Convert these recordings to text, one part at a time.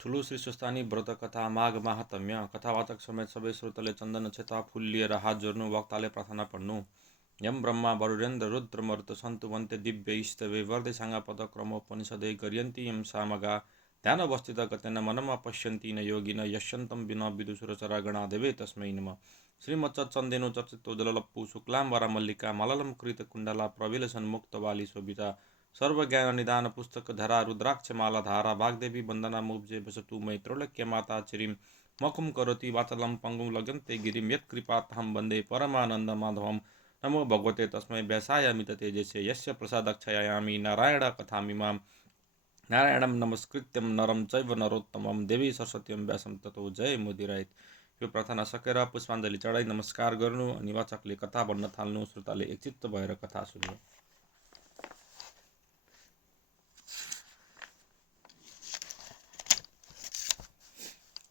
ठुलो श्री सुस्तानी व्रत कथा माघ महात्म्य कथावाचक समेत सबै श्रोताले चन्दन छेता फुल लिएर हात जोड्नु, वक्ताले प्रार्थना पढ्नु। यम ब्रह्मा वरुणेन्द्र रुद्र मरुत सन्तुवन्ते दिव्य इष्टवे वर्धे साङ्गापदक्रमोपनिषदे गर्यन्ति यम सामगा ध्यानवस्थित गतेन मनमा पश्यन्ति न योगिन यश्यन्तं विना विदुसुरचरागणादेवे तस्मै नमः। श्रीमच्चन्देनु चर्चितो जललप्पु शुक्लाम्बरा मल्लिका मललं कृतकुण्डला प्रविलसन्मुक्तवाली शोभिता सर्वज्ञान निदान पुस्तक धरा रुद्राक्ष माला धारा वाग्देवी वंदना मुब्जे बसतु मैत्रैलोक्य माता चिरीं मकुम करोति वाचलं पंगुं लग्यन्ते गिरिं यत्कृपात्तहं वन्दे परमानन्द माधवं। नमो भगवते तस्मै व्यासाय मिततेजसे यस्य प्रसादक्षयामि नारायण कथामिमां नारायणं नमस्कृत्यं नरं चैव नरोत्तमं देवी सरस्वतीं व्यासं ततो जय मुदिरायत। यो प्रार्थना सकेर पुष्पाञ्जली चढाई नमस्कार गर्नु अनि वाचकले कथा भन्न थाल्नु। श्रोताले एकचित्त भएर कथा सुन्नु।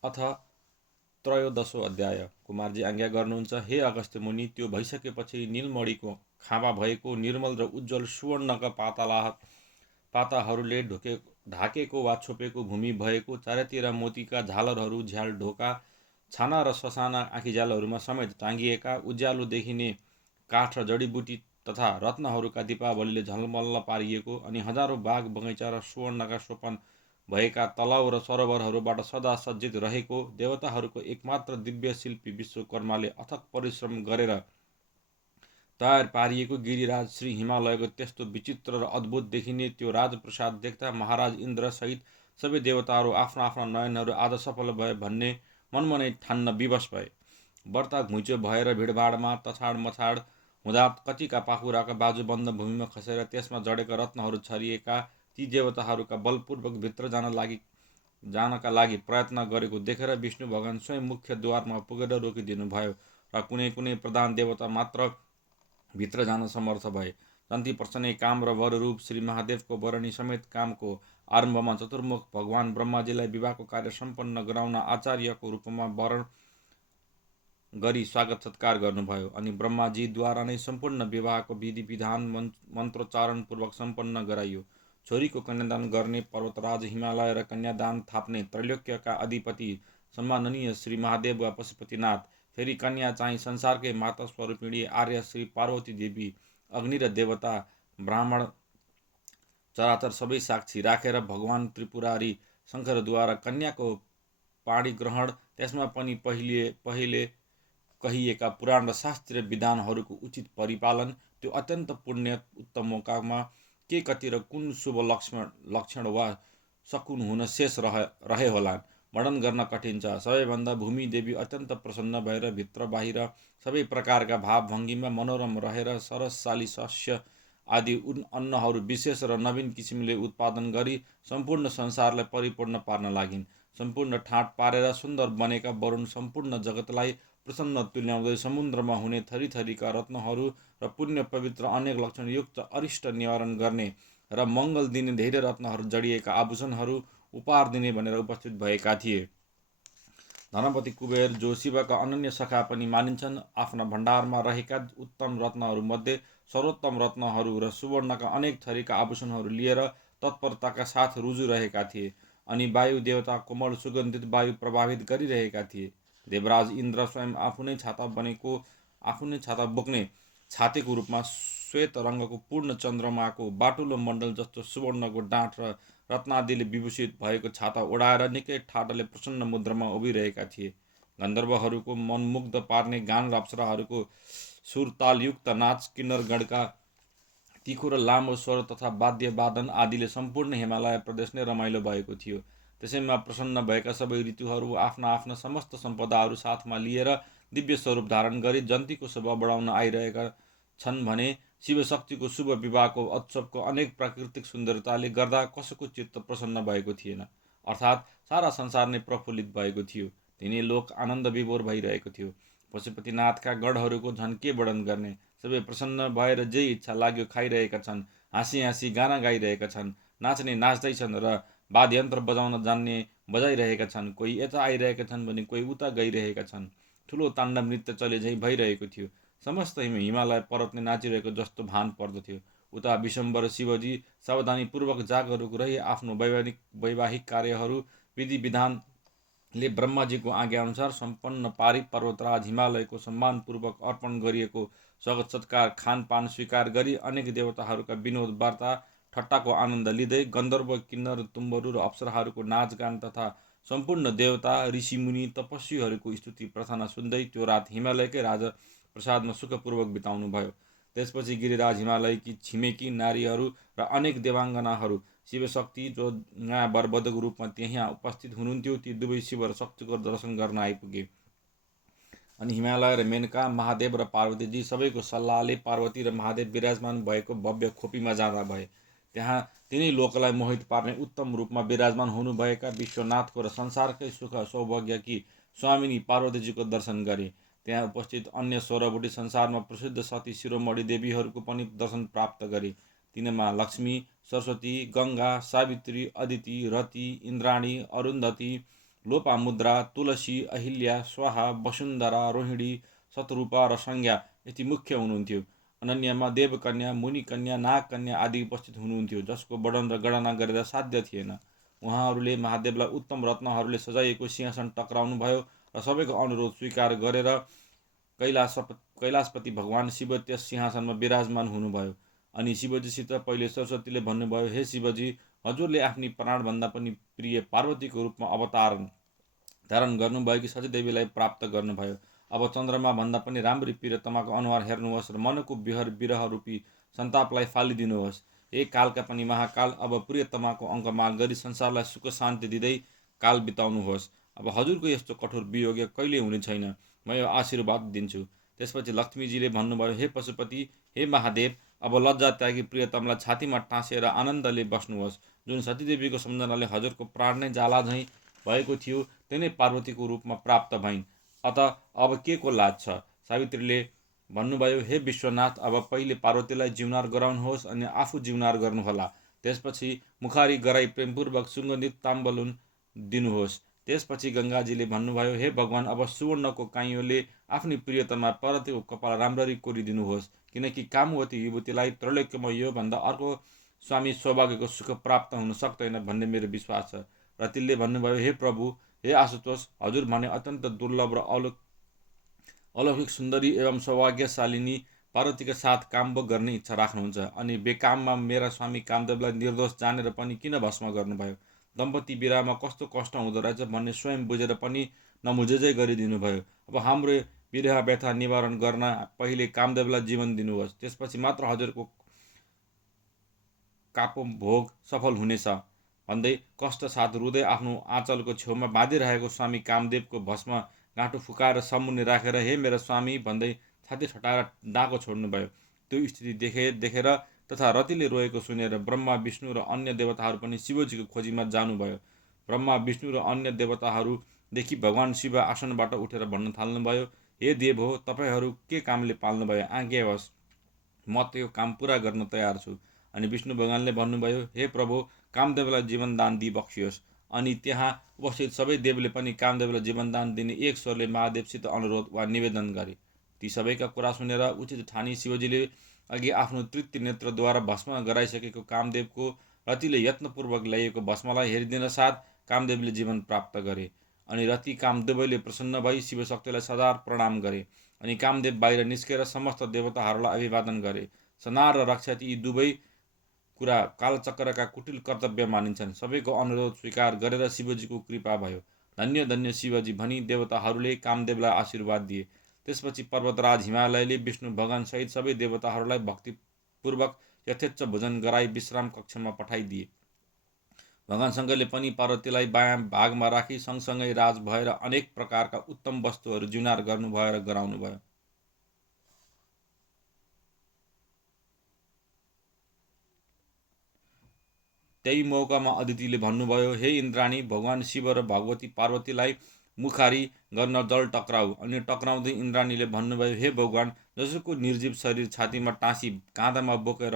अथ त्रयोदशो अध्याय। कुमारजी आज्ञा गर्नुहुन्छ, हे अगस्त्य मुनि, त्यो भइसकेपछि नीलमणिको खाँबा भएको निर्मल र उज्जवल सुवर्णका पाताहरूले ढाकेको वा छोपेको भूमि भएको, चारैतिर मोतीका झालरहरू झ्याल ढोका छाना र ससाना आँखीझ्यालहरूमा समेत टाँगिएका, उज्यालो देखिने काठ र जडीबुटी तथा रत्नहरूका दीपावलीले झलमल्ल पारिएको अनि हजारौँ बाग बगैँचा र सुवर्णका सोपान भएका तलाउ र सरोवरहरूबाट सदा सज्जित रहेको, देवताहरूको एकमात्र दिव्य शिल्पी विश्वकर्माले अथक परिश्रम गरेर तयार पारिएको गिरिराज श्री हिमालयको त्यस्तो विचित्र र अद्भुत देखिने त्यो राजप्रसाद देख्दा महाराज इन्द्र सहित सबै देवताहरू आफ्ना आफ्ना नयनहरू आज सफल भए भन्ने मनमा नै ठान्न विवश भए। व्रता घुइँचो भएर भिडभाडमा तछाड मछाड हुँदा कतिका पाखुराका बाजुबन्द भूमिमा खसेर त्यसमा जडेका रत्नहरू छरिएका ती देवताहरूका बलपूर्वक भित्र जानका लागि प्रयत्न गरेको देखेर विष्णु भगवान स्वयं मुख्य द्वारमा पुगेर रोकिदिनु भयो र कुनै कुनै प्रधान देवता मात्र भित्र जान समर्थ भए। जन्ती प्रसन्नै काम र वर रूप श्री महादेवको वरणी समेत कामको आरम्भमा चतुर्मुख भगवान ब्रह्माजीलाई विवाहको कार्य सम्पन्न गराउन आचार्यको रूपमा वरण गरी स्वागत सत्कार गर्नुभयो अनि ब्रह्माजीद्वारा नै सम्पूर्ण विवाहको विधि विधान मन्त्रोच्चारणपूर्वक सम्पन्न गराइयो। छोरीको कन्यादान गर्ने पर्वतराज हिमालय र कन्यादान थाप्ने त्रैलोक्यका अधिपति सम्माननीय श्री महादेव वा पशुपतिनाथ, फेरि कन्या चाहिँ संसारकै माता स्वरूपिणी आर्य श्री पार्वती देवी, अग्नि र देवता ब्राह्मण चराचर सबै साक्षी राखेर भगवान त्रिपुरारी शङ्करद्वारा कन्याको पाणिग्रहण, त्यसमा पनि पहिले कहिएका पुराण र शास्त्रीय विधानहरूको उचित परिपालन, त्यो अत्यन्त पुण्य उत्तम मौकामा के कति र कुन शुभ लक्षण वा सकुन हुन शेष रहे होलान्, वर्णन गर्न कठिन छ। सबैभन्दा भूमि देवी अत्यन्त प्रसन्न भएर भित्र बाहिर सबै प्रकारका भावभङ्गीमा मनोरम रहेर सरसशाली सस्य आदि अन्नहरू विशेष र नवीन किसिमले उत्पादन गरी सम्पूर्ण संसारलाई परिपूर्ण पार्न लागिन्। सम्पूर्ण ठाँट पारेर सुन्दर बनेका वरुण सम्पूर्ण जगतलाई प्रसन्न तुल्याउँदै समुद्रमा हुने थरीथरीका रत्नहरू र पुण्य पवित्र अनेक लक्षणयुक्त अरिष्ट निवारण गर्ने र मङ्गल दिने धेरै रत्नहरू जडिएका आभूषणहरू उपहार दिने भनेर उपस्थित भएका थिए। धनपति कुबेर, जो शिवका अनन्य सखा पनि मानिन्छन्, आफ्ना भण्डारमा रहेका उत्तम रत्नहरूमध्ये सर्वोत्तम रत्नहरू र सुवर्णका अनेक थरीका आभूषणहरू लिएर तत्परताका साथ रुजु रहेका थिए अनि वायु देवता कोमल सुगन्धित वायु प्रभावित गरिरहेका थिए। देवराज इन्द्र स्वयं आफू नै छाता बोक्ने छातेको रूपमा श्वेत रङ्गको पूर्ण चन्द्रमाको बाटुलो मण्डल जस्तो सुवर्णको डाँठ र रत्नादिले विभूषित भएको छाता ओढाएर निकै ठाडले प्रसन्न मुद्रामा उभिरहेका थिए। गन्धर्वहरूको मनमुग्ध पार्ने गान र अप्सराहरूको सुरतालयुक्त नाच, किन्नरगणका तिखो र लामो स्वर तथा वाद्य वादन आदिले सम्पूर्ण हिमालय प्रदेश नै रमाइलो भएको थियो। त्यसैमा प्रसन्न भएका सबै ऋतुहरू आफ्ना आफ्ना समस्त सम्पदाहरू साथमा लिएर दिव्य स्वरूप धारण गरी जन्तीको शोभा बढाउन आइरहेका छन् भने शिवशक्तिको शुभ विवाहको उत्सवको अनेक प्राकृतिक सुन्दरताले गर्दा कसैको चित्त प्रसन्न भएको थिएन, अर्थात् सारा संसार नै प्रफुल्लित भएको थियो। तिनै लोक आनन्द विभोर भइरहेको थियो। पशुपतिनाथका गणहरूको झन् के वर्णन गर्ने, सबै प्रसन्न भएर जे इच्छा लाग्यो खाइरहेका छन्, हाँसी हाँसी गाना गाइरहेका छन्, नाच्ने नाच्दैछन् र वाद्ययन्त्र बजाउन जान्ने बजाइरहेका छन्। कोही यता आइरहेका छन् भने कोही उता गइरहेका छन्। ठुलो ताण्डव नृत्य चले झैँ भइरहेको थियो। समस्त हिमालय पर्वत नै नाचिरहेको जस्तो भान पर्दथ्यो। उता विश्वम्भर शिवजी सावधानीपूर्वक जागरुक रही आफ्नो वैवाहिक कार्यहरू विधि विधानले ब्रह्माजीको आज्ञाअनुसार सम्पन्न पारी पर्वतराज हिमालयको सम्मानपूर्वक अर्पण गरिएको स्वागत सत्कार खानपान स्वीकार गरी अनेक देवताहरूका विनोद वार्ता ठट्टाको आनन्द लिँदै गन्धर्व किन्नर तुम्बरू र अप्सराहरूको नाचगान तथा सम्पूर्ण देवता ऋषिमुनि तपस्वीहरूको स्तुति प्रार्थना सुन्दै त्यो रात हिमालयकै राजा प्रसादमा सुखपूर्वक बिताउनु भयो। त्यसपछि गिरिराज हिमालयकी छिमेकी नारीहरू र अनेक देवाङ्गनाहरू शिवशक्ति जो नयाँ बरबदको रूपमा त्यहाँ उपस्थित हुनुहुन्थ्यो ती दुवै शिव र शक्तिको दर्शन गर्न आइपुगे। अनि हिमालय र मेनका महादेव र पार्वतीजी सबैको सल्लाहले पार्वती र महादेव विराजमान भएको भव्य खोपीमा जाँदा भए। त्यहाँ तिनै लोकलाई मोहित पार्ने उत्तम रूपमा विराजमान हुनुभएका विश्वनाथको र संसारकै सुख सौभाग्यकी स्वामिनी पार्वतीजीको दर्शन गरे। त्यहाँ उपस्थित अन्य 16 संसारमा प्रसिद्ध सती शिरोमणि देवीहरूको पनि दर्शन प्राप्त गरे। तिनमा लक्ष्मी, सरस्वती, गङ्गा, सावित्री, अदिति, रति, इन्द्राणी, अरुन्धती, लोपामुद्रा, तुलसी, अहिल्या, स्वाहा, वसुन्धरा, रोहिणी, शतरूपा र संज्ञा यति मुख्य हुनुहुन्थ्यो। अनन्यमा देवकन्या, मुनिकन्या, नागकन्या आदि उपस्थित हुनुहुन्थ्यो जसको वर्णन र गणना गरेर साध्य थिएन। उहाँहरूले महादेवलाई उत्तम रत्नहरूले सजाइएको सिंहासन टक्राउनु भयो र सबैको अनुरोध स्वीकार गरेर कैलाशपति भगवान शिव त्यस सिंहासनमा विराजमान हुनुभयो। अनि शिवजीसित पहिले सरस्वतीले भन्नुभयो, हे शिवजी, हजुरले आफ्नी प्राणभन्दा पनि प्रिय पार्वतीको रूपमा अवतार धारण गर्नुभएकी सतीदेवीलाई प्राप्त गर्नुभयो। अब चन्द्रमा भन्दा पनि राम्री प्रियतमाको अनुहार हेर्नुहोस् र मनको विहर विरह रूपी सन्तापलाई फालिदिनुहोस्। एक कालका पनि महाकाल, अब प्रियतमाको अङ्कमाल गरी संसारलाई सुख शान्ति दिँदै काल बिताउनुहोस्। अब हजुरको यस्तो कठोर वियोग कहिले हुने छैन, म यो आशीर्वाद दिन्छु। त्यसपछि लक्ष्मीजीले भन्नुभयो, हे पशुपति, हे महादेव, अब लज्जा त्यागी प्रियतमलाई छातीमा टाँसेर आनन्दले बस्नुहोस्। जुन सतीदेवीको सम्झनाले हजुरको प्राण नै जाला झैँ भएको थियो तिनै पार्वतीको रूपमा प्राप्त भइन्, अत अब के को लाज छ। सावित्रीले भन्नुभयो, हे विश्वनाथ, अब पहिले पार्वतीलाई जीवनार गराउनुहोस् अनि आफू जीवनार गर्नुहोला। त्यसपछि मुखारी गराई प्रेमपूर्वक सुगन्धित ताम्बुलन दिनुहोस्। त्यसपछि गङ्गाजीले भन्नुभयो, हे भगवान, अब सुवर्णको काइँयोले आफ्नी प्रियतमा पार्वतीको कपाल राम्ररी कोरिदिनुहोस्, किनकि कामवती युवतीलाई त्रैलोक्यमा योभन्दा अर्को स्वामी सौभाग्यको सुख प्राप्त हुन सक्दैन भन्ने मेरो विश्वास छ। रतिले भन्नुभयो, हे प्रभु, हे आशुतोष, हजुर भने अत्यन्त दुर्लभ र अलौकिक सुन्दरी एवं सौभाग्यशालिनी पार्वतीका साथ कामभोग गर्ने इच्छा राख्नुहुन्छ, अनि बेकाममा मेरा स्वामी कामदेवलाई निर्दोष जानेर पनि किन भस्म गर्नुभयो। दम्पति बिरामा कस्तो कष्ट हुँदो रहेछ भन्ने स्वयं बुझेर पनि नमुझेझै गरिदिनुभयो। अब हाम्रो विरह व्यथा निवारण गर्न पहिले कामदेवलाई जीवन दिनुहोस्, त्यसपछि मात्र हजुरको काको भोग सफल हुनेछ भन्दै कष्ट साथ रुँदै आफ्नो आँचलको छेउमा बाँधिरहेको स्वामी कामदेवको भस्म गाँठो फुकाएर सम्मुनि राखेर, हे मेरा स्वामी भन्दै छाती ठटाएर डाको छोड्नुभयो। त्यो स्थिति देखेर तथा रतिले रोएको सुनेर ब्रह्मा, विष्णु र अन्य देवताहरू पनि शिवजीको खोजीमा जानुभयो। ब्रह्मा, विष्णु र अन्य देवताहरूदेखि भगवान शिव आसनबाट उठेर भन्न थाल्नुभयो, हे देव हो, तपाईँहरू के कामले पाल्नुभयो, आज्ञा होस्, म त यो काम पुरा गर्न तयार छु। अनि विष्णु भगवानले भन्नुभयो, हे प्रभु, कामदेवलाई जीवनदान दिई बक्सियोस्। अनि त्यहाँ उपस्थित सबै देवले पनि कामदेवलाई जीवनदान दिने एक स्वरले महादेवसित अनुरोध वा निवेदन गरे। ती सबैका कुरा सुनेर उचित ठानी शिवजीले अघि आफ्नो तृतीय नेत्रद्वारा भस्म गराइसकेको कामदेवको रतिले यत्नपूर्वक ल्याइएको भस्मलाई हेरिदिन साथ कामदेवले जीवन प्राप्त गरे। अनि रति कामदेवले प्रसन्न भई शिवशक्तिलाई सदार प्रणाम गरे। अनि कामदेव बाहिर निस्केर समस्त देवताहरूलाई अभिवादन गरे। सनार र रक्षा यी दुवै कुरा कालचक्रका कुटिल कर्तव्य मानिन्छन्। सबैको अनुरोध स्वीकार गरेर शिवजीको कृपा भयो। धन्य धन्य शिवजी भनी देवताहरूले कामदेवलाई आशीर्वाद दिए। त्यसपछि पर्वतराज हिमालयले विष्णु भगवान सहित सबै देवताहरूलाई भक्तिपूर्वक यथेच्छ भोजन गराई विश्राम कक्षमा पठाइदिए। भगवान शङ्करले पनि पार्वतीलाई बायाँ भागमा राखी सँगसँगै राज भएर अनेक प्रकारका उत्तम वस्तुहरू जुनार गर्नुभयो र गराउनुभयो। त्यही मौकामा अदितिले भन्नुभयो, हे इन्द्राणी, भगवान शिव र भगवती पार्वतीलाई मुखारी गर्न जल टक्राउ। अनि टक्राउँदै इन्द्राणीले भन्नुभयो, हे भगवान, जसको निर्जीव शरीर छातीमा टाँसी काँधामा बोकेर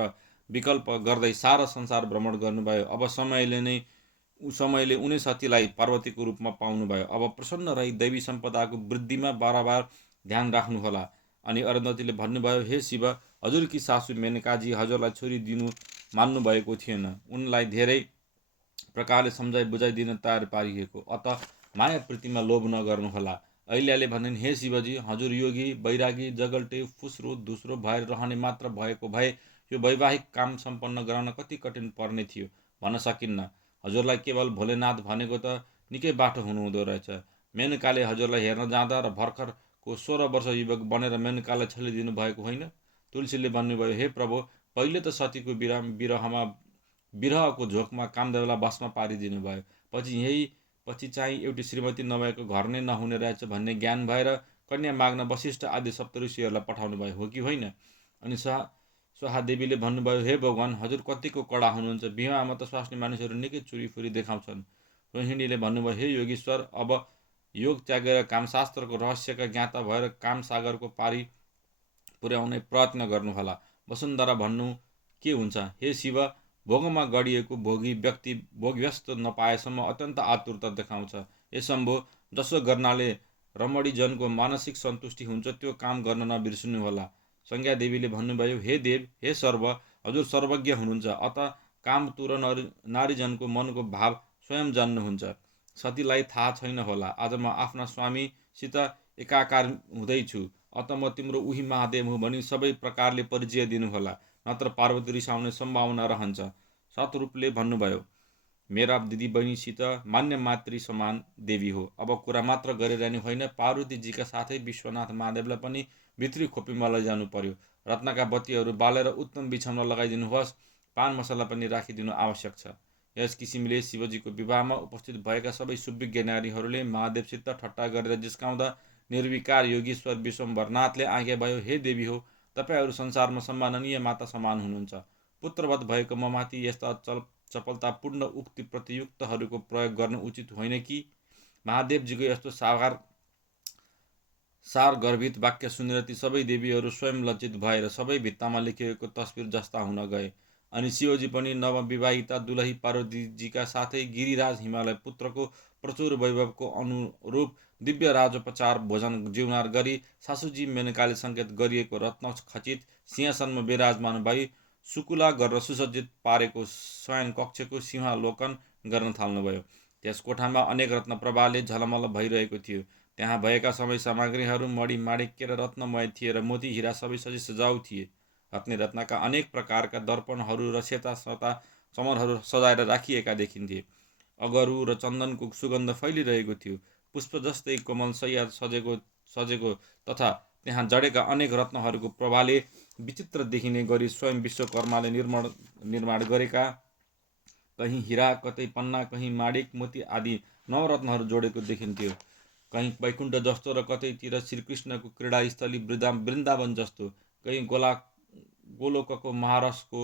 विकल्प गर्दै सारा संसार भ्रमण गर्नुभयो, अब समयले उनी सतीलाई पार्वतीको रूपमा पाउनुभयो। अब प्रसन्न रही दैवी सम्पदाको वृद्धिमा बारबार ध्यान राख्नुहोला। अनि अरुन्धतीले भन्नुभयो, हे शिव, हजुरकी सासू मेनकाजी हजुरलाई छोरी दिनु मान्नुभएको थिएन। उनलाई धेरै प्रकारले सम्झाइ बुझाइदिन तयार पारिएको। अत माया प्रीतिमा लोभ नगर्नुहोला। अहिल्याले भनिन्, हे शिवजी, हजुर योगी वैरागी जगल्टे फुस्रो धुस्रो भएर रहने मात्र भएको भए यो वैवाहिक काम सम्पन्न गराउन कति कठिन पर्ने थियो भन्न सकिन्न। हजुरलाई केवल भोलेनाथ भनेको त निकै बाठो हुनुहुँदो रहेछ। मेनकाले हजुरलाई हेर्न जाँदा र भर्खरको 16 वर्ष युवक बनेर मेनकालाई छलिदिनु भएको होइन? तुलसीले भन्नुभयो, हे प्रभु, पहिले त सतीको विरहको झोकमा कामदेवलाई भस्म पारिदिनु भयो। पछि चाहिँ एउटी श्रीमती नभएको घर नै नहुने रहेछ भन्ने ज्ञान भएर कन्या माग्न वशिष्ठ आदि सप्तऋषिहरूलाई पठाउनु भयो, हो कि होइन? अनि स्वाहादेवीले भन्नुभयो, हे भगवान्, हजुर कतिको कडा हुनुहुन्छ। विवाहमा त स्वास्नी मानिसहरू निकै चुरीफुरी देखाउँछन्। रोहिणीले भन्नुभयो, हे योगीश्वर, अब योग त्यागेर कामशास्त्रको रहस्यका ज्ञाता भएर कामसागरको पारी पुर्याउने प्रयत्न गर्नुहोला। वसुन्धरा भन्नु के हुन्छ, हे शिव, भोगमा गडिएको भोगी व्यक्ति भोगव्यस्त नपाएसम्म अत्यन्त आतुरता देखाउँछ। हे शम्भो, जसो गर्नाले रमणीजनको मानसिक सन्तुष्टि हुन्छ त्यो काम गर्न नबिर्सनुहोला। संज्ञादेवीले भन्नुभयो, हे देव, हे सर्व, हजुर सर्वज्ञ हुनुहुन्छ, अत कामतुर नारीजनको मनको भाव स्वयं जान्नुहुन्छ। सतीलाई थाहा छैन होला। आज म आफ्ना स्वामीसित एकाकार हुँदैछु, अत म तिम्रो उही महादेव हुँ भनी सबै प्रकारले परिचय दिनुहोला, नत्र पार्वती रिसाउने सम्भावना रहन्छ। सतरूपले भन्नुभयो, मेरा दिदी बहिनीसित मान्य मातृ समान देवी हो। अब कुरा मात्र गरिरहने होइन, पार्वतीजीका साथै विश्वनाथ महादेवलाई पनि भित्री खोपीमा लैजानु पर्यो। रत्नका बत्तीहरू बालेर उत्तम बिछाउन लगाइदिनुहोस्। पान मसला पनि राखिदिनु आवश्यक छ। यस किसिमले शिवजीको विवाहमा उपस्थित भएका सबै सुविज्ञ नारीहरूले महादेवसित ठट्टा गरेर जिस्काउँदा निर्विकार योगीश्वर विश्वम्भरनाथले आज्ञा भयो, हे देवी हो, तपाईँहरू संसारमा सम्माननीय माता समान हुनुहुन्छ। पुत्रवत भएको ममाथि यस्ता चपलतापूर्ण उक्ति प्रतियुक्तहरूको प्रयोग गर्न उचित होइन कि? महादेवजीको यस्तो सारगर्भित वाक्य सुनेर ती सबै देवीहरू स्वयं लज्जित भएर सबै भित्तामा लेखिएको तस्बिर जस्ता हुन गए। अनि शिवजी पनि नवविवाहिता दुलही पार्वतीजीका साथै गिरिराज हिमालय पुत्रको प्रचुर वैभवको अनुरूप दिव्य राजोपचार भोजन जिउनार गरी सासूजी मेनकाले सङ्केत गरिएको रत्न खचित सिंहासनमा विराजमान भई सुकुला गरेर सुसज्जित पारेको शयन कक्षको सिंहालोकन गर्न थाल्नुभयो। त्यस कोठामा अनेक रत्न प्रभाले झलमल भइरहेको थियो। त्यहाँ भएका सबै सामग्रीहरू मणि माणिक्य र रत्नमय थिए र मोती हिरा सबै सजाउ थिए। रत्नका अनेक प्रकारका दर्पणहरू र सेता चमरहरू सजाएर राखिएका देखिन्थे। अगरु र चन्दनको सुगन्ध फैलिरहेको थियो। पुष्प जस्तै कोमल शैया सजेको तथा त्यहाँ जडेका अनेक रत्नहरूको प्रभाले विचित्र देखिने गरी स्वयं विश्वकर्माले निर्माण गरेका कहीँ हिरा, कतै पन्ना, कहीँ माणिक मोती आदि नवरत्नहरू जोडेको देखिन्थ्यो। कहीँ वैकुण्ठ जस्तो र कतैतिर श्रीकृष्णको क्रीडास्थली वृन्दावन जस्तो, कहीँ गोलोकको महारसको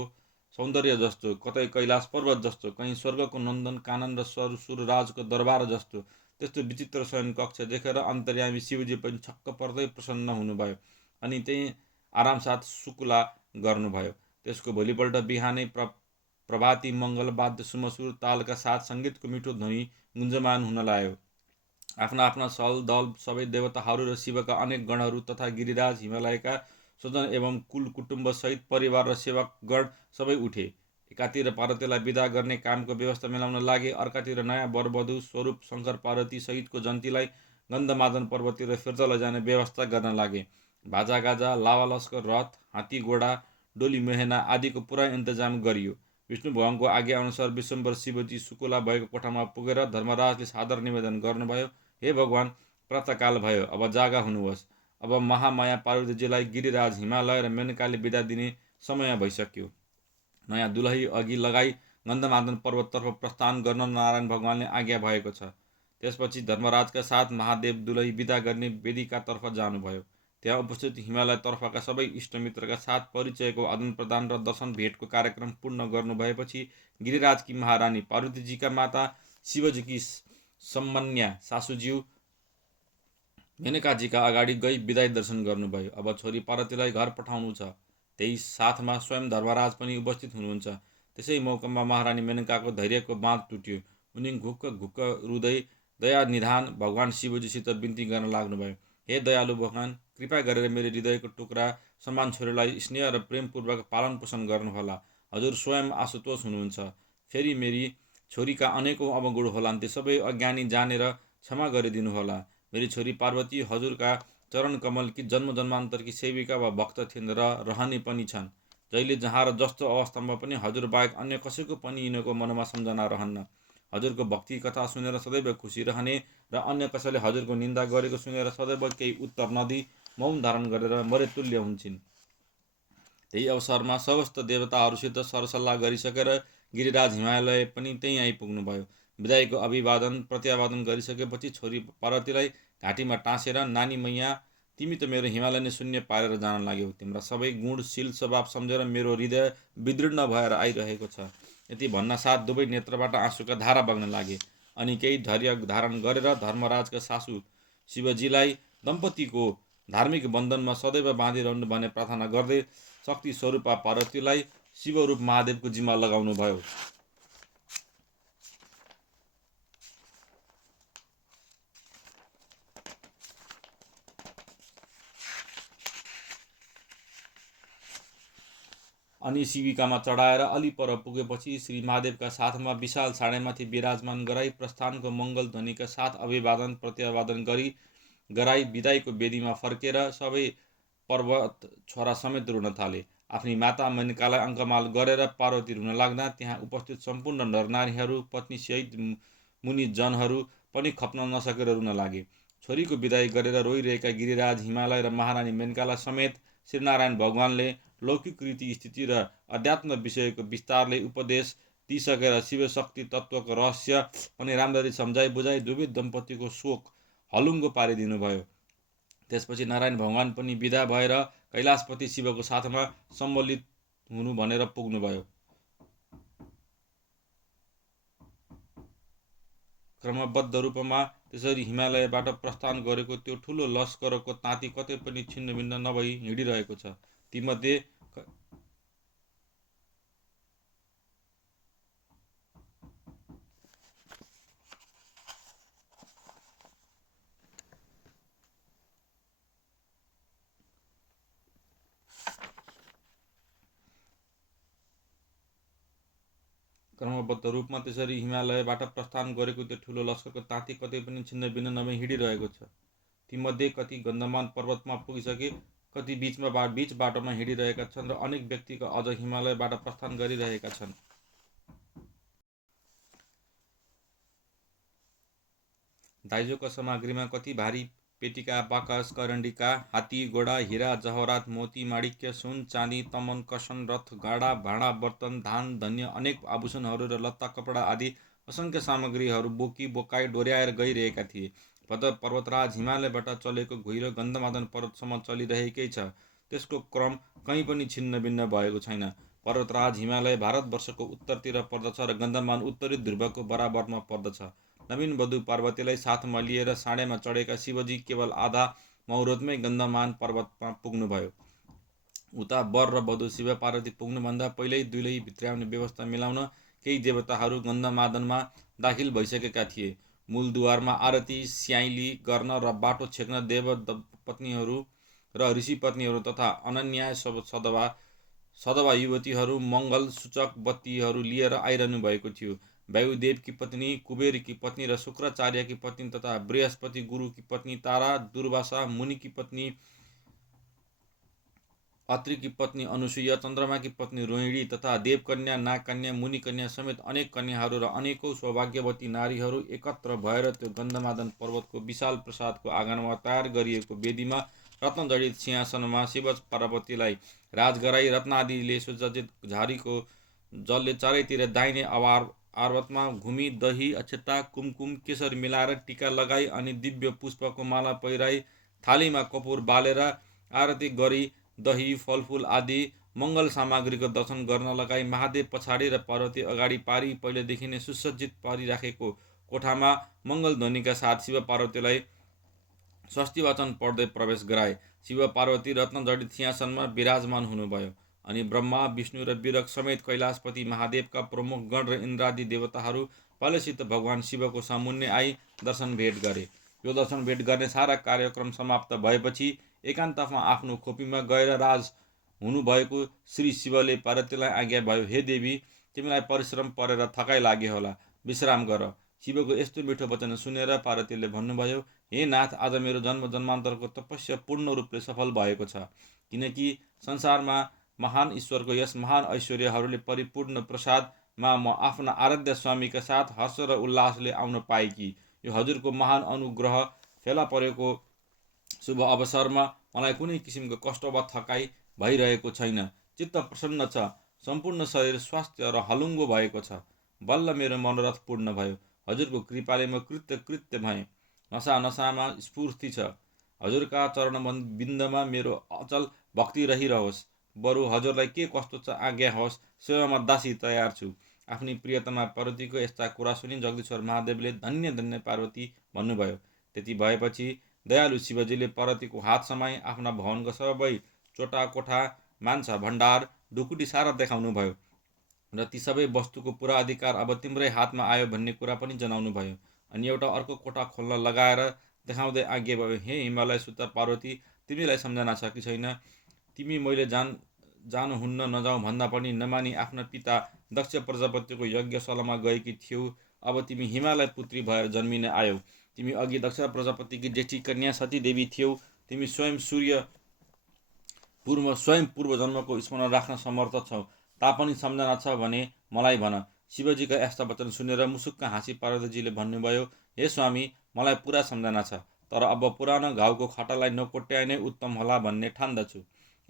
सौन्दर्य जस्तो, कतै कैलाश पर्वत जस्तो, कहीँ स्वर्गको नन्दन कानन र सुरराजको दरबार जस्तो। त्यस्तो विचित्र शयन कक्ष देखेर अन्तर्यामी शिवजी पनि छक्क पर्दै प्रसन्न हुनुभयो अनि त्यही आरामसाथ सुकुला गर्नुभयो। त्यसको भोलिपल्ट बिहानै प्रभाती मङ्गलवाद्य सुमसुर तालका साथ सङ्गीतको मिठो ध्वनि गुन्जमान हुन लाग्यो। आफ्ना आफ्ना सल दल सबै देवताहरू र शिवका अनेक गणहरू तथा गिरिराज हिमालयका स्वजन एवं कुल कुटुम्ब सहित परिवार र सेवकगण सबै उठे। एकातिर पार्वतीलाई विदा गर्ने कामको व्यवस्था मिलाउन लागे, अर्कातिर नयाँ वरवधु स्वरूप शङ्कर पार्वती सहितको जन्तीलाई गन्धमादन पर्वततिर फिर्ता लैजाने व्यवस्था गर्न लागे। बाजागाजा, लावालस्कर, रथ, हात्ती घोडा, डोली मेहना आदिको पुरा इन्तजाम गरियो। विष्णु भगवानको आज्ञा अनुसार विश्वम्भर शिवजी सुकुला भएको कोठामा पुगेर धर्मराजले सादर निवेदन गर्नुभयो, हे भगवान, प्रातःकाल भयो, अब जागा हुनुहोस्। अब महामाया पार्वतीजीलाई गिरिराज हिमालय र मेनकाले बिदा दिने समय भइसक्यो। नयाँ दुलही अघि लगाई गन्धमादन पर्वततर्फ प्रस्थान गर्न नारायण भगवानले आज्ञा भएको छ। त्यसपछि धर्मराजका साथ महादेव दुलही बिदा गर्ने वेदिकातर्फ जानुभयो। त्यहाँ उपस्थित हिमालय तर्फका सबै इष्टमित्रका साथ परिचयको आदान प्रदान र दर्शन भेटको कार्यक्रम पूर्ण गर्नुभएपछि गिरिराजकी महारानी पार्वतीजीका माता शिवजीकी सम्मान्या सासूज्यू मेनकाजीका अगाडि गई बिदाई दर्शन गर्नुभयो। अब छोरी पार्वतीलाई घर पठाउनु छ। त्यही साथमा स्वयं धर्मराज पनि उपस्थित हुनुहुन्छ। त्यसै मौकामा महारानी मेनकाको धैर्यको बाँध टुट्यो। उनी घुक्क घुक्क रुँदै दया निधान भगवान शिवजीसित बिन्ती गर्न लाग्नुभयो, हे दयालु भगवान, कृपा गरेर मेरो हृदयको टुक्रा समान छोरीलाई स्नेह र प्रेमपूर्वक पालन पोषण गर्नुहोला। हजुर स्वयं आशुतोष हुनुहुन्छ। फेरि मेरी छोरीका अनेकौँ अवगुण होलान्, ती सबै अज्ञानी जानेर क्षमा गरिदिनुहोला। मेरी छोरी पार्वती हजुरका चरण कमलकी जन्म जन्मान्तरकी सेविका वा भक्त थिइन् र रहने पनि छन्। जहिले जहाँ र जस्तो अवस्थामा पनि हजुरबाहेक अन्य कसैको पनि यिनको मनमा सम्झना रहन्न। हजुरको भक्ति कथा सुनेर सदैव खुसी रहने र अन्य कसैले हजुरको निन्दा गरेको सुनेर सदैव केही उत्तर नदिई मौन धारण गरेर मरेतुल्य हुन्छन्। त्यही अवसरमा समस्त देवताहरूसित सरसल्लाह गरिसकेर गिरिराज हिमालय पनि त्यहीँ आइपुग्नुभयो। विदाईको अभिवादन प्रत्यावादन गरिसकेपछि छोरी पार्वतीलाई घाँटीमा टाँसेर, नानी मैया, तिमी त मेरो हिमालय नै शून्य पारेर जान लाग्यौ। तिम्रा सबै गुण शील स्वभाव सम्झेर मेरो हृदय विदीर्ण भएर आइरहेको छ। यति भन्नासाथ दुवै नेत्रबाट आँसुका धारा बग्न लागे। अनि केही धैर्य धारण गरेर धर्मराजका सासू शिवजीलाई दम्पतिको धार्मिक बन्धनमा सदैव बाँधिरहनु भन्ने प्रार्थना गर्दै शक्ति स्वरूपा पार्वतीलाई शिवरूप महादेवको जिम्मा लगाउनुभयो। अनि शिविकामा चढाएर अलि पर पुगेपछि श्री महादेवका साथमा विशाल साँडेमाथि विराजमान गराई प्रस्थानको मङ्गल ध्वनिका साथ अभिवादन प्रत्यावादन गराई विदाईको वेदीमा फर्केर सबै पर्वत छोरा समेत रुन थाले। आफ्नी माता मेनकालाई अङ्कमाल गरेर पार्वती रुन लाग्दा त्यहाँ उपस्थित सम्पूर्ण नरनारीहरू, पत्नीसहित मुनिजनहरू पनि खप्न नसकेर रुन लागे। छोरीको विदाई गरेर रोइरहेका गिरिराज हिमालय र महारानी मेनकालाई समेत श्रीनारायण भगवानले लौकिक रीति स्थिति र अध्यात्म विषयको विस्तारले उपदेश दिइसकेर शिवशक्ति तत्त्वको रहस्य पनि राम्ररी सम्झाइ बुझाइ दुवै दम्पतिको शोक हलुङ्गो पारिदिनुभयो। त्यसपछि नारायण भगवान पनि विदा भएर कैलाशपति शिवको साथमा सम्मिलित हुनु भनेर पुग्नुभयो। क्रमबद्ध रूपमा त्यसरी हिमालयबाट प्रस्थान गरेको त्यो ठुलो लस्करको ताँती कतै पनि छिन्नभिन्न नभई हिँडिरहेको छ। तीमध्ये क्रमबद्ध रूपमा त्यसरी हिमालयबाट प्रस्थान गरेको त्यो ठुलो लस्करको ताँती कतै पनि छिन्नभिन्न नभई हिँडिरहेको छ। तीमध्ये कति गन्धमान पर्वतमा पुगिसके, कति बीच बाटोमा हिँडिरहेका छन् र अनेक व्यक्तिका अझ हिमालयबाट प्रस्थान गरिरहेका छन्। दाइजोका सामग्रीमा कति भारी पेटिका, बाकस, करण्डिका, हात्ती, घोडा, हिरा, जवाहरात, मोती, माणिक्य, सुन, चाँदी, तमन, कसन, रथ, गाडा, भाँडा, बर्तन, धान, धन्य, अनेक आभूषणहरू र लत्ता कपडा आदि असङ्ख्य सामग्रीहरू बोकाई डोर्याएर गइरहेका थिए। पर्वतराज हिमालयबाट चलेको घुइरो गन्धमादन पर्वतसम्म चलिरहेकै छ। त्यसको क्रम कहीँ पनि छिन्न भिन्न भएको छैन। पर्वतराज हिमालय भारतवर्षको उत्तरतिर पर्दछ र गन्धमान उत्तरी ध्रुवको बराबरमा पर्दछ। नवीन वधु पार्वतीलाई साथमा लिएर साँडेमा चढेका शिवजी केवल आधा मुहुर्तमै गन्धमान पर्वतमा पुग्नुभयो। उता वर र वधु शिव पार्वती पुग्नुभन्दा पहिल्यै दुईलै भित्र्याउने व्यवस्था मिलाउन केही देवताहरू गन्धमादनमा दाखिल भइसकेका थिए। मूलद्वारमा आरती स्याइली गर्न र बाटो छेक्न देव पत्नीहरू र ऋषिपत्नीहरू तथा अनन्या सधवा युवतीहरू मङ्गल सूचक बत्तीहरू लिएर आइरहनु भएको थियो। वायुदेवकी पत्नी, कुबेरकी पत्नी र शुक्राचार्यकी पत्नी तथा बृहस्पति गुरुकी पत्नी तारा, दुर्वासा मुनिकी पत्नी अत्रिकी पत्नी अनुसुया, चन्द्रमाकी पत्नी रोहिणी तथा देवकन्या, नागकन्या, मुनिकन्या समेत अनेक कन्याहरू र अनेकौँ सौभाग्यवती नारीहरू एकत्र भएर त्यो गन्धमादन पर्वतको विशाल प्रसादको आँगनमा तयार गरिएको वेदीमा रत्नजडित सिंहासनमा शिव पार्वतीलाई राज गराई रत्नादिले सुसज्जित झारीको जलले चारैतिर दाहिने आवर्तमा घुमी दही, अक्षता, कुमकुम, केसर मिलाएर टीका लगाई अनि दिव्य पुष्पको माला पहिराई थालीमा कपुर बालेर आरती गरी दही, फलफुल आदि मङ्गल सामग्रीको दर्शन गर्न लगाई महादेव पछाडि र पार्वती अगाडि पारी पहिलेदेखि नै सुसज्जित पारिराखेको कोठामा मङ्गल ध्वनिका साथ शिव पार्वतीलाई स्वस्ति वचन पढ्दै प्रवेश गराए। शिव पार्वती रत्नजडित सिंहासनमा विराजमान हुनुभयो। अनि ब्रह्मा, विष्णु र वीरक समेत कैलाशपति महादेवका प्रमुख गण र इन्द्रादि देवताहरू पहिलेसित भगवान शिवको सामुन्ने आई दर्शन भेट गरे। यो दर्शन भेट गर्ने सारा कार्यक्रम समाप्त भएपछि एकान्तमा आफ्नो खोपीमा गएर राज हुनुभएको श्री शिवले पार्वतीलाई आज्ञा भयो, हे देवी, तिमीलाई परिश्रम परेर थकाइ लाग्यो होला। विश्राम गर। शिवको यस्तो मिठो वचन सुनेर पार्वतीले भन्नुभयो, हे नाथ, आज मेरो जन्म जन्मान्तरको तपस्या पूर्ण रूपले सफल भएको छ, किनकि संसारमा महान ईश्वरको यस महान ऐश्वर्यहरूले परिपूर्ण प्रसादमा म आफ्ना आराध्य स्वामीका साथ हर्ष र उल्लासले आउन पाएकी यो हजुरको महान अनुग्रह फेला परेको शुभ अवसरमा मलाई कुनै किसिमको कष्ट वा थकाइ भइरहेको छैन। चित्त प्रसन्न छ, सम्पूर्ण शरीर स्वास्थ्य र हलुङ्गो भएको छ। बल्ल मेरो मनोरथ पूर्ण भयो। हजुरको कृपाले म कृत्य भएँ। नसा नसामा स्फूर्ति छ। हजुरका चरण बिन्दमा मेरो अचल भक्ति रहिरहोस्। बरु हजुरलाई के कस्तो छ आज्ञा होस्, सेवामा दासी तयार छु। आफ्नी प्रियतमा पार्वतीको यस्ता कुरा सुनि जगदीश्वर महादेवले धन्य धन्य पार्वती भन्नुभयो। त्यति भएपछि दयालु शिवजीले पार्वतीको हात समाई आफ्ना भवनको सबै चोटा कोठा मान्छा भण्डार ढुकुटी सारा देखाउनु भयो र ती सबै वस्तुको पुरा अधिकार अब तिम्रै हातमा आयो भन्ने कुरा पनि जनाउनु भयो। अनि एउटा अर्को कोठा खोल्न लगाएर देखाउँदै आज्ञा भयो, हे हिमालय सुत पार्वती, तिमीलाई सम्झना छ कि छैन? तिमी मैले जानुहुन्न नजाउँ भन्दा पनि नमानी आफ्ना पिता दक्ष प्रजापतिको यज्ञशालामा गएकी थियौ। अब तिमी हिमालय पुत्री भएर जन्मिन आयौ। तिमी अघि दक्ष प्रजापतिकी जेठी कन्या सती देवी थियौ। तिमी स्वयं पूर्व जन्मको स्मरण राख्न समर्थ छौ। तापनि सम्झना छ भने मलाई भन। शिवजीका यस्ता वचन सुनेर मुसुक्क हाँसी पार्वतीजीले भन्नुभयो, हे स्वामी, मलाई पुरा सम्झना छ, तर अब पुरानो घाउको खटालाई नकोट्याए नै उत्तम होला भन्ने ठान्दछु।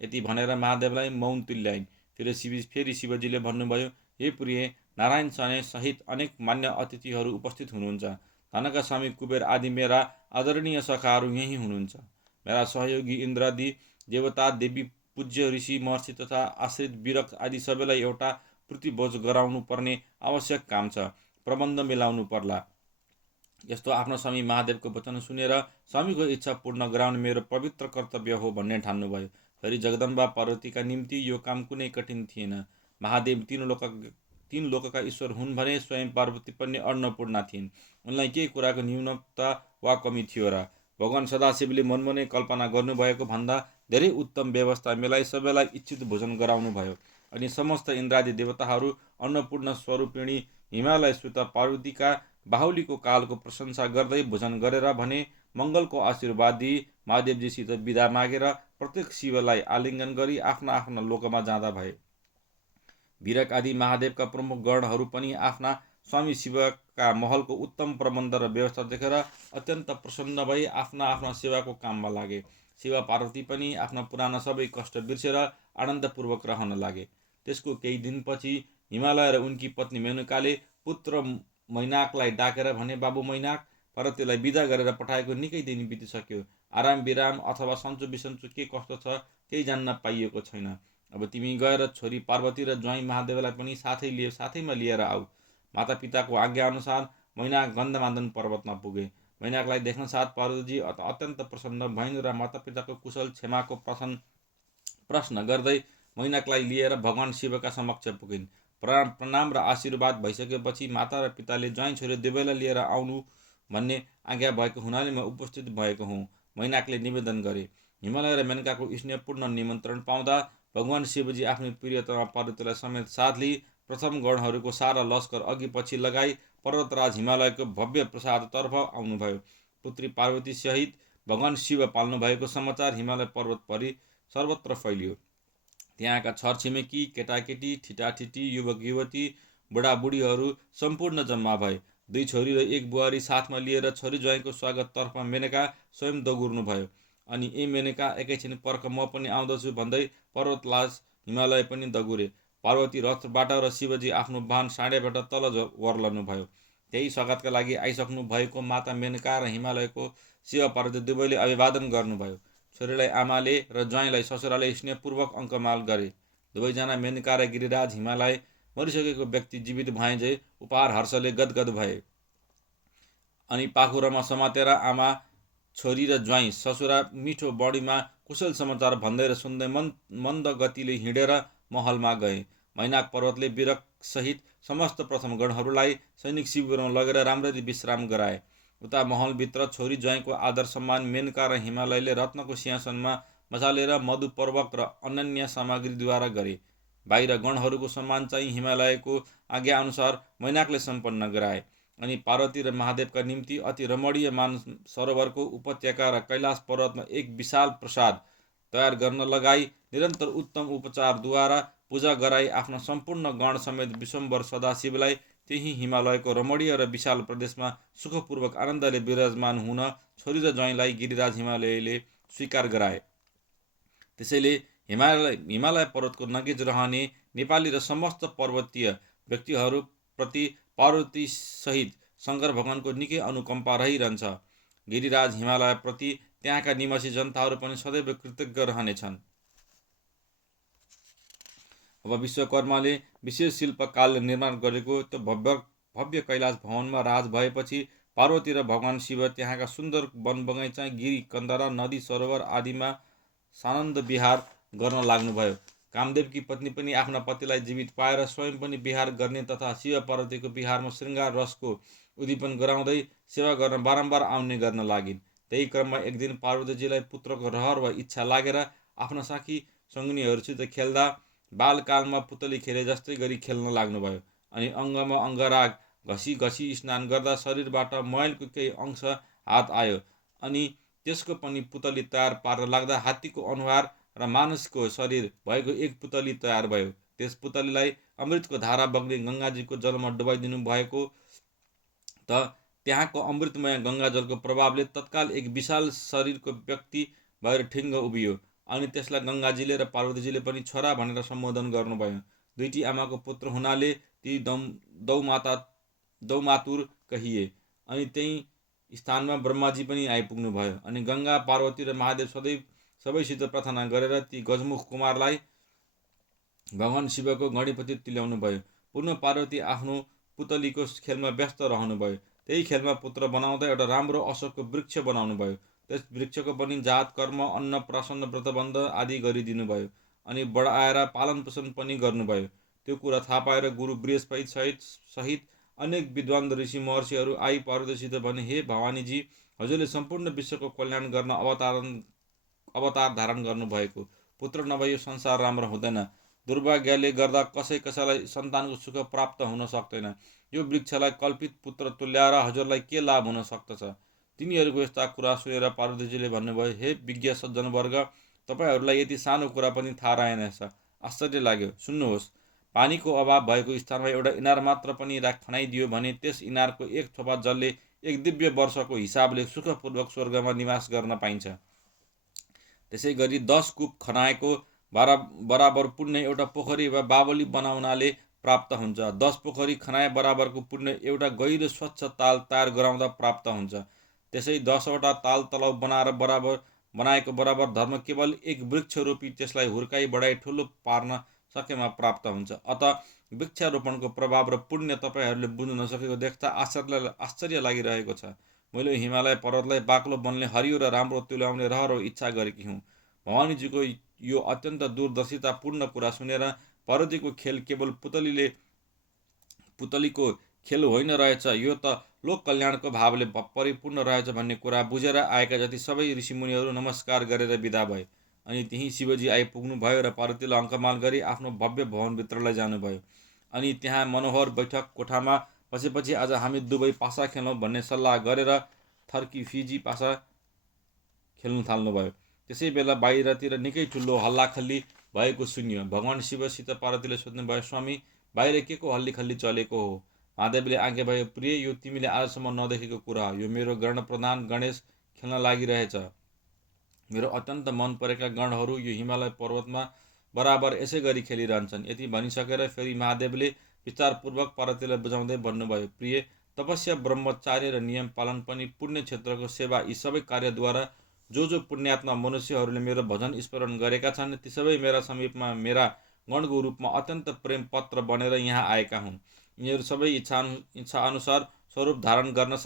यति भनेर महादेवलाई मौन तुल्याइन्। फेरि शिवजीले भन्नुभयो, हे प्रिय, नारायण सने सहित अनेक मान्य अतिथिहरू उपस्थित हुनुहुन्छ। धनका स्वामी कुबेर आदि मेरा आदरणीय सखाहरू यहीँ हुनुहुन्छ। मेरा सहयोगी इन्द्रादि देवता देवी पूज्य ऋषि महर्षि तथा आश्रित विरक्त आदि सबैलाई एउटा प्रतिभोज गराउनु पर्ने आवश्यक काम छ। प्रबन्ध मिलाउनु पर्ला। यस्तो आफ्नो स्वामी महादेवको वचन सुनेर स्वामीको इच्छा पूर्ण गराउनु मेरो पवित्र कर्तव्य हो भन्ने ठान्नुभयो। फेरि जगदम्बा पार्वतीका निम्ति यो काम कुनै कठिन थिएन। महादेव तीन लोकका ईश्वर हुन् भने स्वयं पार्वती पनि अन्नपूर्णा थिइन्। उनलाई केही कुराको न्यूनता वा कमी थियो र? भगवान सदाशिवले मनमनै कल्पना गर्नुभएको भन्दा धेरै उत्तम व्यवस्था मिलाई सबैलाई इच्छित भोजन गराउनु भयो। अनि समस्त इन्द्रादि देवताहरू अन्नपूर्ण स्वरूपिणी हिमालय सुत पार्वतीका बाहुलीको कालको प्रशंसा गर्दै भोजन गरेर भने मङ्गलको आशीर्वाद दिई महादेवजीसित बिदा मागेर प्रत्येक शिवलाई आलिङ्गन गरी आफ्ना आफ्ना लोकमा जाँदा भए। वीरक आदि महादेवका प्रमुख गणहरू पनि आफ्ना स्वामी शिवका महलको उत्तम प्रबन्ध र व्यवस्था देखेर अत्यन्त प्रसन्न भई आफ्ना आफ्ना सेवाको काममा लागे। शिव पार्वती पनि आफ्ना पुराना सबै कष्ट बिर्सेर आनन्दपूर्वक रहन लागे। त्यसको केही दिनपछि हिमालय र उनकी पत्नी मेनुकाले पुत्र मैनाकलाई डाकेर भने, बाबु मैनाक, पार्वतीलाई बिदा गरेर पठाएको निकै दिन बितिसक्यो। आराम विराम अथवा सन्चो बिसन्चो के कस्तो छ केही जान्न पाइएको छैन। अब तिमी गएर छोरी पार्वती र ज्वाइँ महादेवलाई पनि साथैमा लिएर आऊ। मातापिताको आज्ञा अनुसार मैनाक गन्धमादन पर्वतमा पुगे। मैनाकलाई देख्न साथ पार्वतीजी अत्यन्त प्रसन्न भइन् र मातापिताको कुशल क्षमाको प्रश्न गर्दै मैनाकलाई लिएर भगवान शिवका समक्ष पुगिन्। प्रणाम र आशीर्वाद भइसकेपछि माता र पिताले ज्वाइँ छोरी दुवैलाई लिएर आउनु भन्ने आज्ञा भएको हुनाले म उपस्थित भएको हुँ, मैनाकले निवेदन गरे। हिमालय र मेनकाको स्नेहपूर्ण निमन्त्रण पाउँदा भगवान शिवजी आफ्नो प्रियतमा पार्वतीलाई समेत साथ लिई प्रथम गणहरूको सारा लस्कर अघि पछि लगाई पर्वतराज हिमालयको भव्य प्रसादतर्फ आउनुभयो। पुत्री पार्वती सहित भगवान शिव पाल्नु भएको समाचार हिमालय पर्वत परि सर्वत्र फैलियो। त्यहाँका छरछिमेकी, केटाकेटी, ठिटाठिटी, युवक युवती, बुढाबुढीहरू सम्पूर्ण जम्मा भए। 2 छोरी र 1 बुहारी साथमा लिएर छोरी ज्वाइँको स्वागततर्फ मेनका स्वयं दगुर्नु भयो। अनि ए मेनका, एकैछिन पर्ख, म पनि आउँदछु भन्दै पर्वतराज हिमालय पनि दगुरे। पार्वती रथबाट र शिवजी आफ्नो वाहन साँडेबाट तल वर्लनु भयो। त्यही स्वागतका लागि आइसक्नु भएको माता मेनका र हिमालयको शिव पार्वती दुवैले अभिवादन गर्नुभयो। छोरीलाई आमाले र ज्वाइँलाई ससुराले स्नेहपूर्वक अङ्कमाल गरे। दुवैजना मेनका र गिरिराज हिमालय मरिसकेको व्यक्ति जीवित भएझै उपहार हर्षले गदगद भए। अनि पाखुरामा समातेर आमा, छोरी र ज्वाइँ ससुरा मिठो बडीमा कुशल समाचार भन्दै र सुन्दै मन्द गतिले हिँडेर महलमा गए। मैनाक पर्वतले वीरक सहित समस्त प्रथम गणहरूलाई सैनिक शिविरमा लगेर राम्ररी विश्राम गराए। उता महलभित्र छोरी ज्वाइँको आदर सम्मान मेनका र हिमालयले रत्नको सिंहासनमा बसालेर मधुपर्वक र अन्य सामग्रीद्वारा गरे। बाहिर गणहरूको सम्मान चाहिँ हिमालयको आज्ञाअनुसार मैनाकले सम्पन्न गराए। अनि पार्वती र महादेवका निम्ति अति रमणीय सरोवरको उपत्यका र कैलाश पर्वतमा एक विशाल प्रसाद तयार गर्न लगाई। निरन्तर उत्तम उपचारद्वारा पूजा गराई आफ्ना सम्पूर्ण गण समेत विश्वम्भर सदाशिवलाई त्यही हिमालयको रमणीय र विशाल प्रदेशमा सुखपूर्वक आनन्दले विराजमान हुन छोरी र ज्वाइँलाई गिरिराज हिमालयले स्वीकार गराए। त्यसैले हिमालय पर्वतको नजिक रहने नेपाली र समस्त पर्वतीय व्यक्तिहरूप्रति पार्वती सहित शङ्कर भगवानको निकै अनुकम्पा रहिरहन्छ। गिरिराज हिमालयप्रति त्यहाँका निवासी जनताहरू पनि सदैव कृतज्ञ रहनेछन्। अब विश्वकर्माले विशेष शिल्पकारले निर्माण गरेको त्यो भव्य कैलाश भवनमा राज भएपछि पार्वती र भगवान शिव त्यहाँका सुन्दर वन बगैँचा, गिरी, कन्दरा, नदी, सरोवर आदिमा सानन्द विहार गर्न लाग्नुभयो। कामदेवकी पत्नी पनि आफ्ना पतिलाई जीवित पाएर स्वयं पनि विहार गर्ने तथा शिव पार्वतीको विहारमा श्रृङ्गार रसको उद्दीपन गराउँदै सेवा गर्न बारम्बार आउने गर्न लागिन्। त्यही क्रममा एक दिन पार्वतीजीलाई पुत्रको रहर वा इच्छा लागेर आफ्ना साथी सङ्गिनीहरूसित खेल्दा बालकालमा पुतली खेले जस्तै गरी खेल्न लाग्नुभयो। अनि अङ्गमा अङ्गराग घसी घसी स्नान गर्दा शरीरबाट मैलको केही अंश हात आयो। अनि त्यसको पनि पुतली तयार पार्न लाग्दा हात्तीको अनुहार र मानिसको शरीर भएको एक पुतली तयार भयो। त्यस पुतलीलाई अमृतको धारा बग्ने गङ्गाजीको जलमा डुबाइदिनु भएको त त्यहाँको अमृतमय गङ्गाजलको प्रभावले तत्काल एक विशाल शरीरको व्यक्ति भएर ठिङ्ग उभियो। अनि त्यसलाई गङ्गाजीले र पार्वतीजीले पनि छोरा भनेर सम्बोधन गर्नुभयो। दुईटी आमाको पुत्र हुनाले ती दौमातुर कहिए। अनि त्यही स्थानमा ब्रह्माजी पनि आइपुग्नु भयो। अनि गङ्गा, पार्वती र महादेव सबैसित प्रार्थना गरेर ती गजमुख कुमारलाई भगवान शिवको गणिपति तुल्याउनु भयो। पुनः पार्वती आफ्नो पुतलीको खेलमा व्यस्त रहनुभयो। त्यही खेलमा पुत्र बनाउँदा एउटा राम्रो अशोकको वृक्ष बनाउनु भयो। त्यस वृक्षको पनि जात, कर्म, अन्न प्राशन, व्रतबन्ध आदि गरिदिनु भयो। अनि बढाएर पालन पोषण पनि गर्नुभयो। त्यो कुरा थाहा पाएर गुरु बृहस्पति सहित अनेक विद्वान ऋषि महर्षिहरू आई पार्वतीसित भने, हे भवानीजी, हजुरले सम्पूर्ण विश्वको कल्याण गर्न अवतार धारण गर्नुभएको। पुत्र नभए यो संसार राम्रो हुँदैन। दुर्भाग्यले गर्दा कसैलाई सन्तानको सुख प्राप्त हुन सक्दैन। यो वृक्षलाई कल्पित पुत्र तुल्याएर हजुरलाई के लाभ हुन सक्दछ? तिनीहरूको यस्ता कुरा सुनेर पार्वतीजीले भन्नुभयो, हे विज्ञ सज्जनवर्ग, तपाईँहरूलाई यति सानो कुरा पनि थाहा रहेनछ। आश्चर्य लाग्यो। सुन्नुहोस्, पानीको अभाव भएको स्थानमा एउटा इनार मात्र पनि खनाइदियो भने त्यस इनारको एक थोपा जलले एक दिव्य वर्षको हिसाबले सुखपूर्वक स्वर्गमा निवास गर्न पाइन्छ। त्यसै गरी 10 कुप खनाएको बराबर पुण्य एउटा पोखरी वा बावली बनाउनाले प्राप्त हुन्छ। 10 पोखरी खनाए बराबरको पुण्य एउटा गहिरो स्वच्छ ताल तयार गराउँदा प्राप्त हुन्छ। त्यसै 10 वटा ताल तलाउ बनाएको बराबर धर्म केवल एक वृक्ष रोपी त्यसलाई हुर्काई बढाई ठुलो पार्न सकेमा प्राप्त हुन्छ। अत वृक्षारोपणको प्रभाव र पुण्य तपाईँहरूले बुझ्न नसकेको देख्दा आश्चर्य लागिरहेको छ। मैले हिमालय पर्वतलाई बाक्लो वनले हरियो र राम्रो तुल्याउने रहर वा इच्छा गरेकी हुँ। भवानीजीको यो अत्यन्त दूरदर्शितापूर्ण कुरा सुनेर पार्वतीको खेल केवल पुतलीको खेल होइन रहेछ, यो त लोक कल्याणको भावले परिपूर्ण रहेछ भन्ने कुरा बुझेर आएका जति सबै ऋषिमुनिहरू नमस्कार गरेर बिदा भए। अनि त्यही शिवजी आइपुग्नु भयो र पार्वतीलाई अङ्कमाल गरी आफ्नो भव्य भवनभित्र लैजानुभयो। अनि त्यहाँ मनोहर बैठक कोठामा बसेपछि आज हामी दुवै पासा खेलौँ भन्ने सल्लाह गरेर थर्की फिजी पासा खेल्न थाल्नुभयो। त्यसै बेला बाहिरतिर निकै ठुलो हल्लाखल्ली भएको सुनियो। भगवान शिवसित पार्वतीले सोध्नुभयो, स्वामी, बाहिर के को हल्लीखल्ली चलेको हो? महादेवले आज्ञा भयो, प्रिय, यो तिमीले आजसम्म नदेखेको कुरा हो। यो मेरो गणप्रधान गणेश खेल्न लागिरहेछ। मेरो अत्यन्त मन परेका गणहरू यो हिमालय पर्वतमा बराबर यसै गरी खेलिरहन्छन्। यति भनिसकेर फेरि महादेवले विस्तारपूर्वक पार्वतीलाई बुझाउँदै भन्नुभयो, प्रिय, तपस्या, ब्रह्मचार्य र नियम पालन पनि पुण्य क्षेत्रको सेवा, यी सबै कार्यद्वारा जो पुण्यात्मा मनुष्यहरूले मेरो भजन स्मरण गरेका छन् ती सबै मेरा समीपमा मेरा गणको रूपमा अत्यन्त प्रेम पत्र बनेर यहाँ आएका हुन्। यिनीहरू सबै इच्छा अनुसार स्वरूप धारण गर्न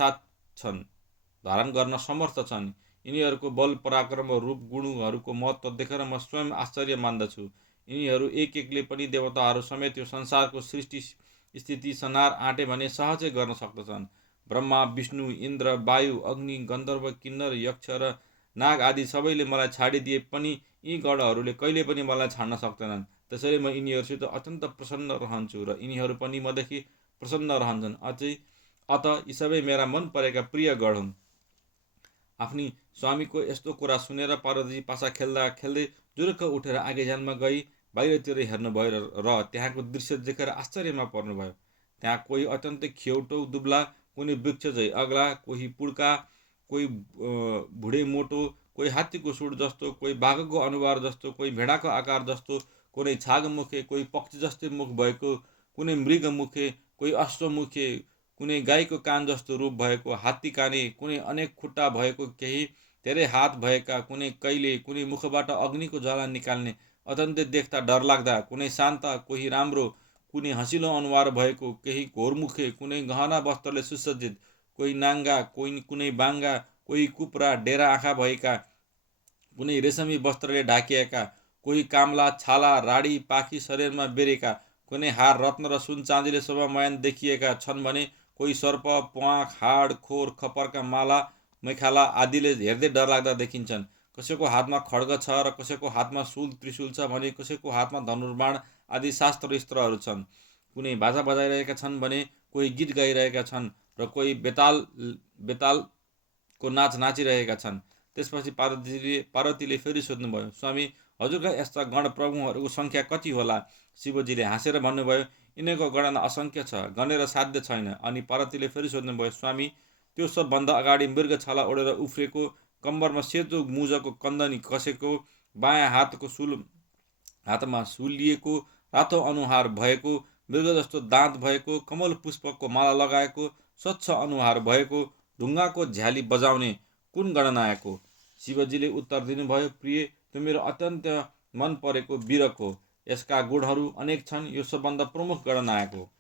समर्थ छन्। यिनीहरूको बल, पराक्रम र रूप गुणहरूको महत्त्व देखेर म स्वयं आश्चर्य मान्दछु। यिनीहरू एकले पनि देवताहरू समेत यो संसारको सृष्टि स्थिति संहार आँटे भने सहजै गर्न सक्दछन्। ब्रह्मा, विष्णु, इन्द्र, वायु, अग्नि, गन्धर्व, किन्नर, यक्ष र नाग आदि सबैले मलाई छाडिदिए पनि यी गणहरूले कहिले पनि मलाई छाड्न सक्दैनन्। त्यसैले म यिनीहरूसित अत्यन्त प्रसन्न रहन्छु र यिनीहरू पनि मदेखि प्रसन्न रहन्छन्। अत यी सबै मेरा मन परेका प्रिय गण हुन्। आफ्नी स्वामीको यस्तो कुरा सुनेर पार्वतीजी पासा खेल्दा खेल्दै जुरुक्क उठेर आगेझ्यालमा गई बाहिरतिर हेर्नुभयो र त्यहाँको दृश्य देखेर आश्चर्यमा पर्नुभयो। त्यहाँ कोही अत्यन्तै खियौटो दुब्ला, कुनै वृक्ष झै अग्ला, कोही पुड्का, कोही भुडे मोटो, कोही हात्तीको सुँड जस्तो, कोही बाघको अनुहार जस्तो, कोही भेडाको आकार जस्तो, कुनै छागमुखे, कोही पक्षी जस्तै मुख भएको, कुनै मृगमुखे, कोही अश्वमुखे, कुनै गाईको कान जस्तो रूप भएको, हात्ती काने, कुनै अनेक खुट्टा भएको, केही धेरै हात भएका, कुनै कैले, कुनै मुखबाट अग्निको ज्वाला निकाल्ने, अत्यन्तै देख्दा डरलाग्दा, कुनै शान्त, कोही राम्रो, कुनै हँसिलो अनुहार भएको, केही घोरमुखे, कुनै गहना वस्त्रले सुसज्जित, कोही नाङ्गा, कुनै बाङ्गा, कोही कुप्रा डेरा आँखा भएका, कुनै रेशमी वस्त्रले ढाकिएका, कोही काम्ला, छाला, राडी, पाखी शरीरमा बेरेका, कुनै हार रत्न र सुन चाँदीले शोभामयन देखिएका छन् भने कोही सर्प, प्वाँख, हाड, खोर, खपरका माला, मैखाला आदिले हेर्दै डरलाग्दा देखिन्छन्। कसैको हातमा खड्ग छ र कसैको हातमा शूल त्रिशूल छ भने कसैको हातमा धनुर्बाण आदि शास्त्र छन्। कुनै बाजा बजाइरहेका छन् भने कोही गीत गाइरहेका छन् र कोही बेतालको नाच नाचिरहेका छन्। त्यसपछि पार्वतीले फेरि सोध्नुभयो, स्वामी, हजुरका यस्ता गण प्रभुहरूको सङ्ख्या कति होला? शिवजीले हाँसेर भन्नुभयो, यिनीहरूको गणना असङ्ख्य छ, गनेर साध्य छैन। अनि पार्वतीले फेरि सोध्नुभयो, स्वामी, त्यो सबभन्दा अगाडि मृग छाला ओढेर उफ्रेको, कम्बरमा सेतो मुजको कन्दनी कसेको, बायाँ हातमा सुलिएको, रातो अनुहार भएको, मृग जस्तो दाँत भएको, कमल पुष्पको माला लगाएको, स्वच्छ अनुहार भएको, ढुङ्गाको झ्याली बजाउने कुन गणनायक हो? शिवजीले उत्तर दिनुभयो, प्रिय, त्यो मेरो अत्यन्त मन परेको वीरक हो। यसका गुणहरू अनेक छन्, यो सबभन्दा प्रमुख गणनायक हो।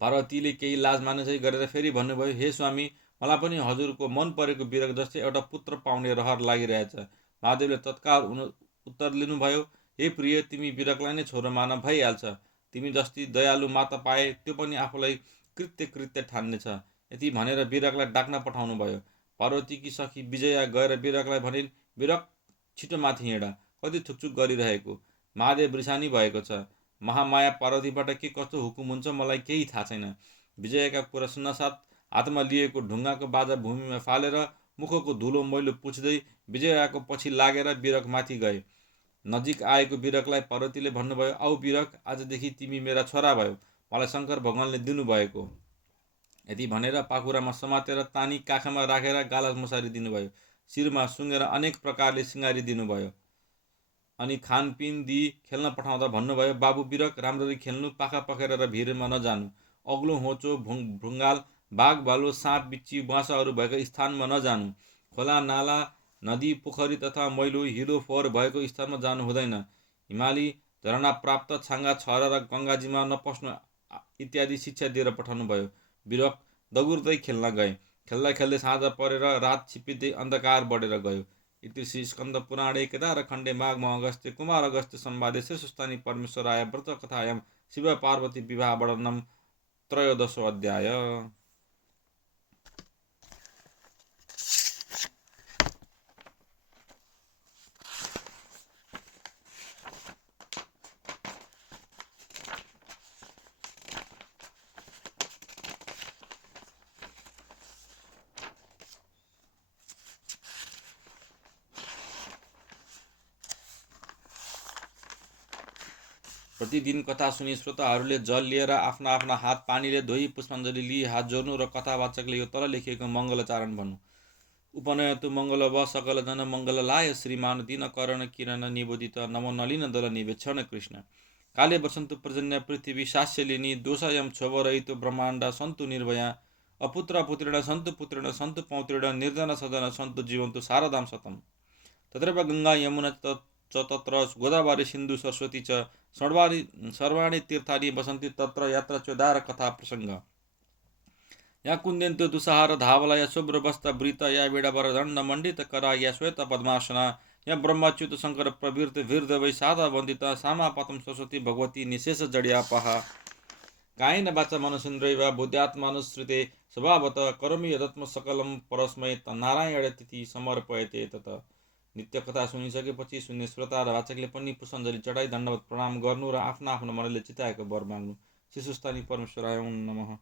पार्वतीले केही लाज मानिसै गरेर फेरि भन्नुभयो, हे स्वामी, मलाई पनि हजुरको मन परेको वीरक जस्तै एउटा पुत्र पाउने रहर लागिरहेछ। महादेवले तत्काल उत्तर लिनुभयो, हे प्रिय, तिमी वीरकलाई नै छोरो मान, भइहाल्छ। तिमी जस्ती दयालु माता पाए त्यो पनि आफूलाई कृत्य ठान्नेछ। यति भनेर वीरकलाई डाक्न पठाउनु भयो। पार्वतीकी सखी विजया गएर वीरकलाई भनिन्, वीरक, छिटो माथि हिँड, कति थुकछुक गरिरहेको। महादेव रिसानी भएको छ। महामाया पार्वतीबाट के कस्तो हुकुम हुन्छ मलाई केही थाहा छैन। विजयका कुरा सुन्नसाथ हातमा लिएको ढुङ्गाको बाजा भूमिमा फालेर मुखको धुलो मैलो पुछ्दै विजयाको पछि लागेर वीरक माथि गए। नजिक आएको वीरकलाई पार्वतीले भन्नुभयो, आऊ वीरक, आजदेखि तिमी मेरा छोरा भयो, मलाई शङ्कर भगवानले दिनुभएको। यति भनेर पाखुरामा समातेर तानी काखमा राखेर गाला मुसारी दिनुभयो। शिरमा सुँगेर अनेक प्रकारले सिँगारी दिनुभयो। अनि खानपिन दिई खेल्न पठाउँदा भन्नुभयो, बाबु वीरक, राम्ररी खेल्नु, पाखा पखेर भिरमा नजानु, अग्लो होचो, भुङ्गाल, बाघ भालु, साँप बिच्छी बाँसहरू भएको स्थानमा नजानु, खोला नाला नदी पोखरी तथा मैलो हिलो फोहोर भएको स्थानमा जानु हुँदैन, हिमाली झरना प्राप्त छाङ्गा छर र गङ्गाजीमा नपस्नु इत्यादि शिक्षा दिएर पठाउनु भयो। वीरक दगुर्दै खेल्न गए। खेल्दा खेल्दै साँझ परेर रात छिप्पिँदै अन्धकार बढेर गयो। इति श्री स्कन्द पुराणे केदारखण्डे माघ अगस्त्य कुमार अगस्त्य संवादे श्रीस्वस्थानी परमेश्वराय व्रत कथायां शिव पार्वती विवाह वर्णनम 13 अध्याय। प्रतिदिन कथा सुनि श्रोताहरूले जल लिएर आफ्ना आफ्ना हात पानीले धोई पुष्पाञ्जली लिई हात जोड्नु र कथावाचकले यो तल लेखिएको मङ्गलचारण भन्नु। उपनयतु मङ्गल व सकल जन मङ्गललाय श्रीमान दिन करण किरण निबोधित नमो नलिन दल निवेक्षण कृष्ण। काले वर्षन्तु पर्जन्य पृथ्वी शास्यलिनी दोषायम क्षोभरहितो ब्रह्माण्ड सन्तु निर्भया अपुत्र पुत्रेण सन्तु पुत्रेण सन्तु पौत्रेण निर्धन सदन सन्तु जीवन्तु शारदां शतम्। तत्रैव गङ्गा यमुना च तत्र गोदावरी सिन्धु सरस्वती च सर्वाणि तीर्थानि वसन्ति तत्र यात्रा चोदार कथा प्रसंग। या कुन्देन्तु दुसहार धावला या शुभ्रवस्त्र वृत या विडबर दण्ड मण्डित करा या श्वेत पद्मासना या ब्रह्मच्युत शंकर प्रवृत्त वीर्ध वै साधा वन्दिता सामा पतम सरस्वती भगवती निशेष जड्यापहा। कायेन वाचा मनसेन्द्रियैर्वा बुद्ध्यात्मानुसृते स्वभावतः करोमि यदत्म सकलं परस्मै नारायणेति समर्पयते तत्। नित्य कथा सुनिसकेपछि सुन्ने श्रोता र वाचकले पनि पुष्पाञ्जली चढाई दण्डवत प्रणाम गर्नु र आफ्नो आफ्नो मनले चिताएको वर माग्नु। शिशुस्थानी परमेश्वराय नमः।